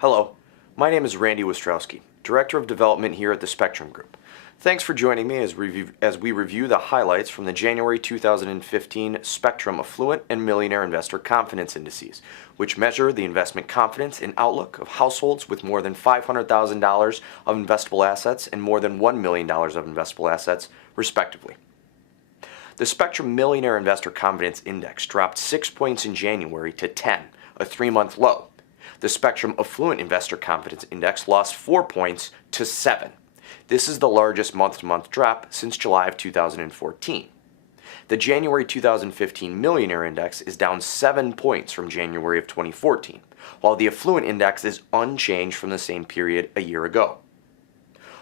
Hello, my name is Randy Wostrowski, Director of Development here at the Spectrum Group. Thanks for joining me as we review the highlights from the January 2015 Spectrum Affluent and Millionaire Investor Confidence Indices, which measure the investment confidence and outlook of households with more than $500,000 of investable assets and more than $1 million of investable assets, respectively. The Spectrum Millionaire Investor Confidence Index dropped 6 points in January to 10, a 3-month low. The Spectrum Affluent Investor Confidence Index lost 4 points to 7. This is the largest month-to-month drop since July of 2014. The January 2015 Millionaire Index is down 7 points from January of 2014, while the Affluent Index is unchanged from the same period a year ago.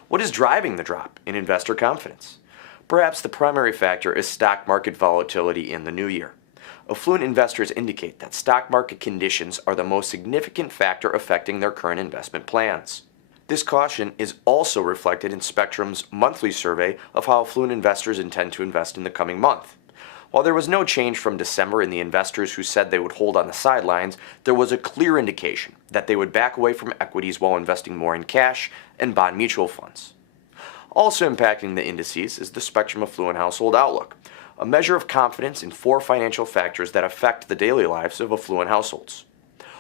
What is driving the drop in investor confidence? Perhaps the primary factor is stock market volatility in the new year. Affluent investors indicate that stock market conditions are the most significant factor affecting their current investment plans. This caution is also reflected in Spectrum's monthly survey of how affluent investors intend to invest in the coming month. While there was no change from December in the investors who said they would hold on the sidelines, there was a clear indication that they would back away from equities while investing more in cash and bond mutual funds. Also impacting the indices is the Spectrum Affluent Household Outlook, a measure of confidence in 4 financial factors that affect the daily lives of affluent households.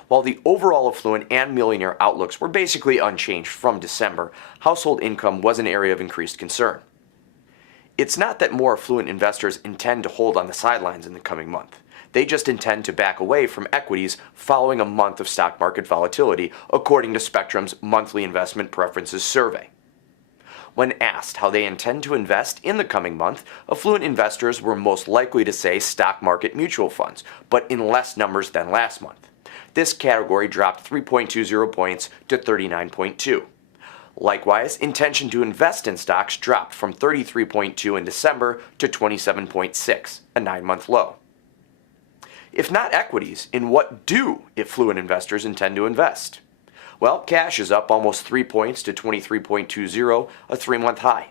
While the overall affluent and millionaire outlooks were basically unchanged from December, household income was an area of increased concern. It's not that more affluent investors intend to hold on the sidelines in the coming month. They just intend to back away from equities following a month of stock market volatility, according to Spectrum's monthly investment preferences survey. When asked how they intend to invest in the coming month, affluent investors were most likely to say stock market mutual funds, but in less numbers than last month. This category dropped 3.20 points to 39.2. Likewise, intention to invest in stocks dropped from 33.2 in December to 27.6, a 9-month low. If not equities, in what do affluent investors intend to invest? Well, cash is up almost 3 points to 23.20, a 3-month high.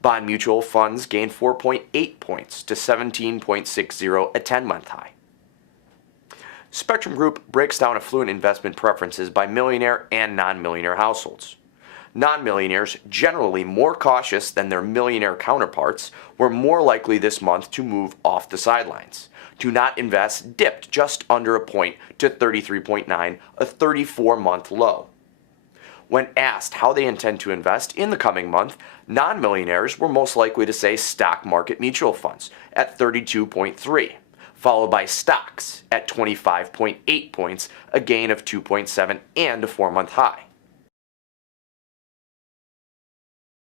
Bond mutual funds gained 4.8 points to 17.60, a 10-month high. Spectrum Group breaks down affluent investment preferences by millionaire and non-millionaire households. Non-millionaires, generally more cautious than their millionaire counterparts, were more likely this month to move off the sidelines. Do not invest dipped just under a point to 33.9, a 34-month low. When asked how they intend to invest in the coming month, non-millionaires were most likely to say stock market mutual funds at 32.3. Followed by stocks at 25.8 points, a gain of 2.7 and a 4-month high.